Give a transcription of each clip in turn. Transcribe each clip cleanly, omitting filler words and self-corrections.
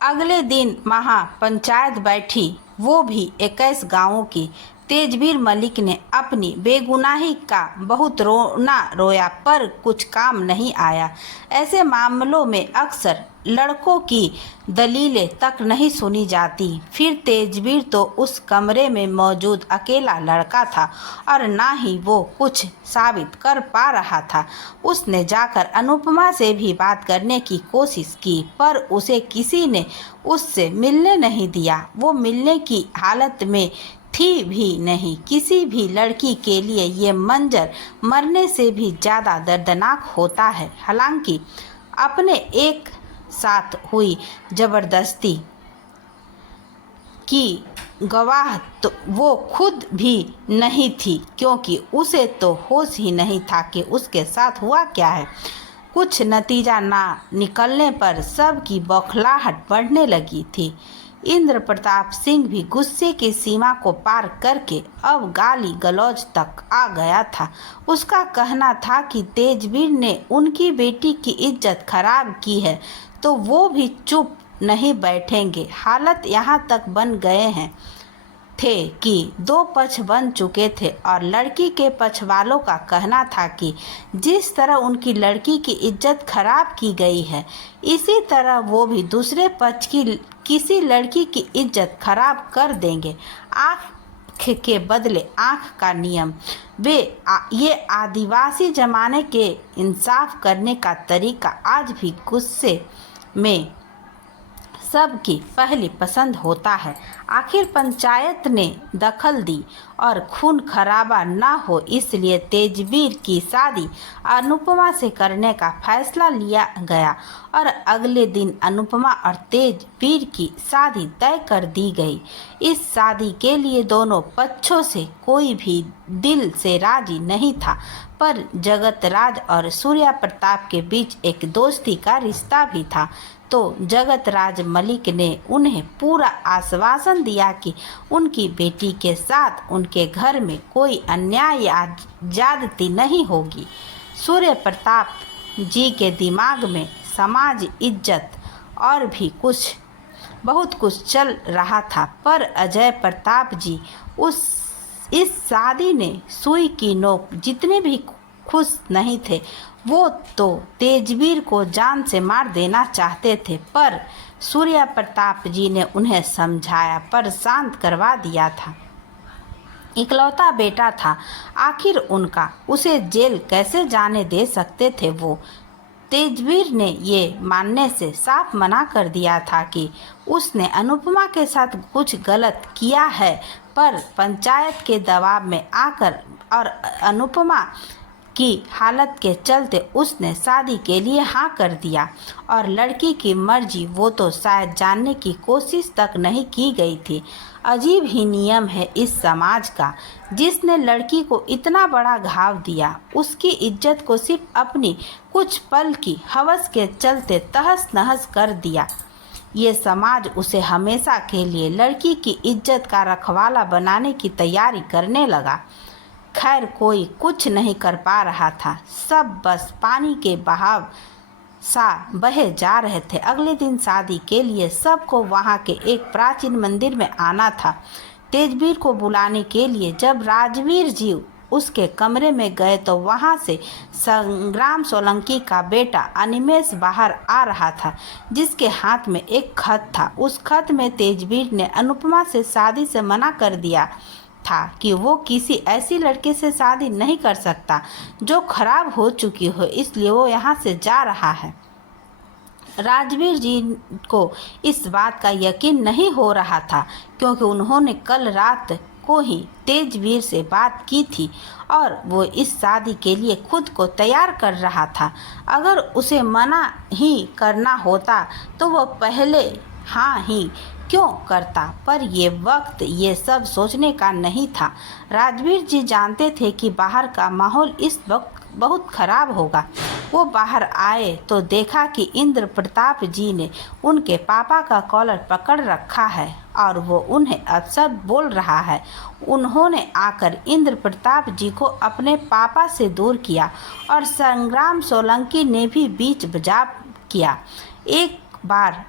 अगले दिन महापंचायत बैठी, वो भी 21 गांवों की। तेजवीर मलिक ने अपनी बेगुनाही का बहुत रोना रोया, पर कुछ काम नहीं आया। ऐसे मामलों में अक्सर लड़कों की दलीलें तक नहीं सुनी जाती। फिर तेजवीर तो उस कमरे में मौजूद अकेला लड़का था और ना ही वो कुछ साबित कर पा रहा था। उसने जाकर अनुपमा से भी बात करने की कोशिश की, पर उसे किसी ने उससे मिलने नहीं दिया। वो मिलने की हालत में थी भी नहीं। किसी भी लड़की के लिए ये मंजर मरने से भी ज़्यादा दर्दनाक होता है। हालांकि अपने एक साथ हुई जबरदस्ती की गवाह तो वो खुद भी नहीं थी, क्योंकि उसे तो होश ही नहीं था कि उसके साथ हुआ क्या है। कुछ नतीजा ना निकलने पर सबकी बौखलाहट बढ़ने लगी थी। इंद्र प्रताप सिंह भी गुस्से की सीमा को पार करके अब गाली गलौज तक आ गया था। उसका कहना था कि तेजवीर ने उनकी बेटी की इज्जत खराब की है तो वो भी चुप नहीं बैठेंगे। हालत यहाँ तक बन गए हैं थे कि दो पक्ष बन चुके थे और लड़की के पक्ष वालों का कहना था कि जिस तरह उनकी लड़की की इज्जत खराब की गई है, इसी तरह वो भी दूसरे पक्ष की किसी लड़की की इज्जत खराब कर देंगे। आँख के बदले आँख का नियम। ये आदिवासी जमाने के इंसाफ करने का तरीका आज भी गुस्से में सबकी पहली पसंद होता है। आखिर पंचायत ने दखल दी और खून खराबा ना हो, इसलिए तेजवीर की शादी अनुपमा से करने का फैसला लिया गया और अगले दिन अनुपमा और तेजवीर की शादी तय कर दी गई। इस शादी के लिए दोनों पक्षों से कोई भी दिल से राजी नहीं था, पर जगत राज और सूर्या प्रताप के बीच एक दोस्ती का रिश्ता भी था। तो जगत राज मलिक ने उन्हें पूरा आश्वासन दिया कि उनकी बेटी के साथ उनके घर में कोई अन्याय या ज्यादती नहीं होगी। सूर्य प्रताप जी के दिमाग में समाज, इज्जत और भी बहुत कुछ चल रहा था, पर अजय प्रताप जी इस शादी ने सुई की नोक जितने भी खुश नहीं थे। वो तो तेजवीर को जान से मार देना चाहते थे, पर सूर्या प्रताप जी ने उन्हें समझाया पर शांत करवा दिया था। इकलौता बेटा था आखिर उनका, उसे जेल कैसे जाने दे सकते थे वो। तेजवीर ने ये मानने से साफ मना कर दिया था कि उसने अनुपमा के साथ कुछ गलत किया है, पर पंचायत के दबाव में आकर और अनुपमा की हालत के चलते उसने शादी के लिए हाँ कर दिया। और लड़की की मर्जी वो तो शायद जानने की कोशिश तक नहीं की गई थी। अजीब ही नियम है इस समाज का। जिसने लड़की को इतना बड़ा घाव दिया, उसकी इज्जत को सिर्फ अपनी कुछ पल की हवस के चलते तहस नहस कर दिया। ये समाज उसे हमेशा के लिए लड़की की इज्जत का रखवाला बनाने की तैयारी करने लगा। खैर, कोई कुछ नहीं कर पा रहा था, सब बस पानी के बहाव सा बहे जा रहे थे। अगले दिन शादी के लिए सबको वहां के एक प्राचीन मंदिर में आना था। तेजवीर को बुलाने के लिए जब राजवीर जी उसके कमरे में गए तो वहां से संग्राम सोलंकी का बेटा अनिमेष बाहर आ रहा था, जिसके हाथ में एक खत था। उस खत में तेजवीर ने अनुपमा से शादी से मना कर दिया था कि वो किसी ऐसी लड़के से शादी नहीं कर सकता जो खराब हो चुकी हो, इसलिए वो यहाँ से जा रहा है। राजवीर जी को इस बात का यकीन नहीं हो रहा था, क्योंकि उन्होंने कल रात को ही तेजवीर से बात की थी और वो इस शादी के लिए खुद को तैयार कर रहा था। अगर उसे मना ही करना होता तो वो पहले हाँ ही क्यों करता, पर ये वक्त ये सब सोचने का नहीं था। राजवीर जी जानते थे कि बाहर का माहौल इस वक्त बहुत खराब होगा। वो बाहर आए तो देखा कि इंद्र प्रताप जी ने उनके पापा का कॉलर पकड़ रखा है और वो उन्हें अपशब्द बोल रहा है। उन्होंने आकर इंद्र प्रताप जी को अपने पापा से दूर किया और संग्राम सोलंकी ने भी बीच बचाव किया। एक बार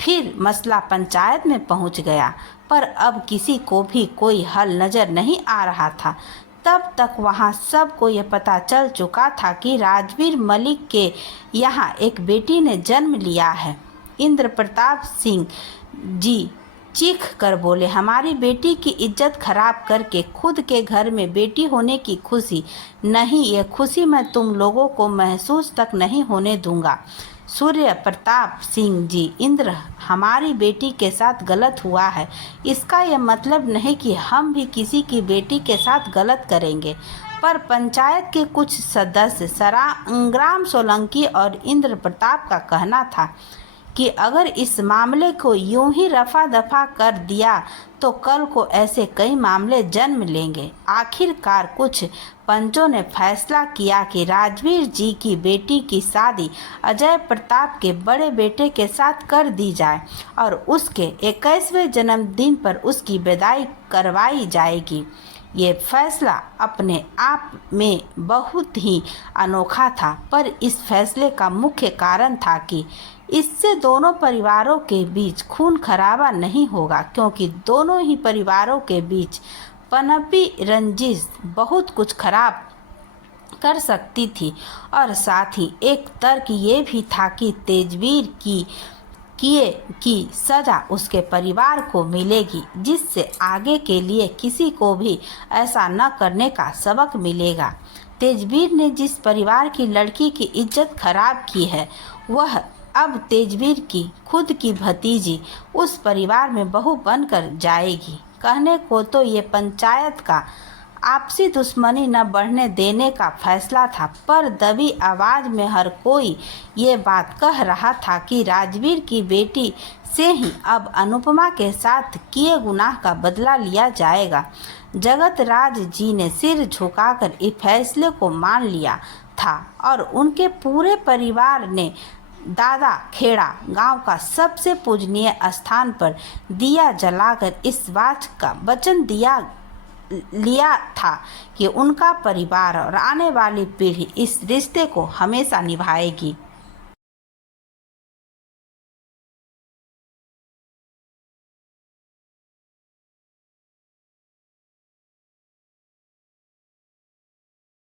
फिर मसला पंचायत में पहुंच गया, पर अब किसी को भी कोई हल नज़र नहीं आ रहा था। तब तक वहाँ सबको ये पता चल चुका था कि राजवीर मलिक के यहाँ एक बेटी ने जन्म लिया है। इंद्र प्रताप सिंह जी चीख कर बोले, हमारी बेटी की इज्जत खराब करके खुद के घर में बेटी होने की खुशी नहीं, ये खुशी मैं तुम लोगों को महसूस तक नहीं होने दूंगा। सूर्य प्रताप सिंह जी, इंद्र, हमारी बेटी के साथ गलत हुआ है, इसका यह मतलब नहीं कि हम भी किसी की बेटी के साथ गलत करेंगे। पर पंचायत के कुछ सदस्य संग्राम सोलंकी और इंद्र प्रताप का कहना था कि अगर इस मामले को यूं ही रफा दफा कर दिया तो कल को ऐसे कई मामले जन्म लेंगे। आखिरकार कुछ पंचों ने फैसला किया कि राजवीर जी की बेटी की शादी अजय प्रताप के बड़े बेटे के साथ कर दी जाए और उसके 21वें जन्मदिन पर उसकी विदाई करवाई जाएगी। ये फैसला अपने आप में बहुत ही अनोखा था, पर इस फैसले का मुख्य कारण था कि इससे दोनों परिवारों के बीच खून खराबा नहीं होगा, क्योंकि दोनों ही परिवारों के बीच पनपी रंजिश बहुत कुछ खराब कर सकती थी। और साथ ही एक तर्क ये भी था कि तेजवीर की सज़ा उसके परिवार को मिलेगी, जिससे आगे के लिए किसी को भी ऐसा न करने का सबक मिलेगा। तेजवीर ने जिस परिवार की लड़की की इज्जत खराब की है, वह अब तेजवीर की खुद की भतीजी उस परिवार में बहू बनकर जाएगी। कहने को तो ये पंचायत का आपसी दुश्मनी न बढ़ने देने का फैसला था, पर दबी आवाज़ में हर कोई ये बात कह रहा था कि राजवीर की बेटी से ही अब अनुपमा के साथ किए गुनाह का बदला लिया जाएगा। जगत राज जी ने सिर झुकाकर इस फैसले को मान लिया था और उनके पूरे परिवार ने दादा खेड़ा गांव का सबसे पूजनीय स्थान पर दिया जलाकर इस बात का वचन लिया था कि उनका परिवार और आने वाली पीढ़ी इस रिश्ते को हमेशा निभाएगी।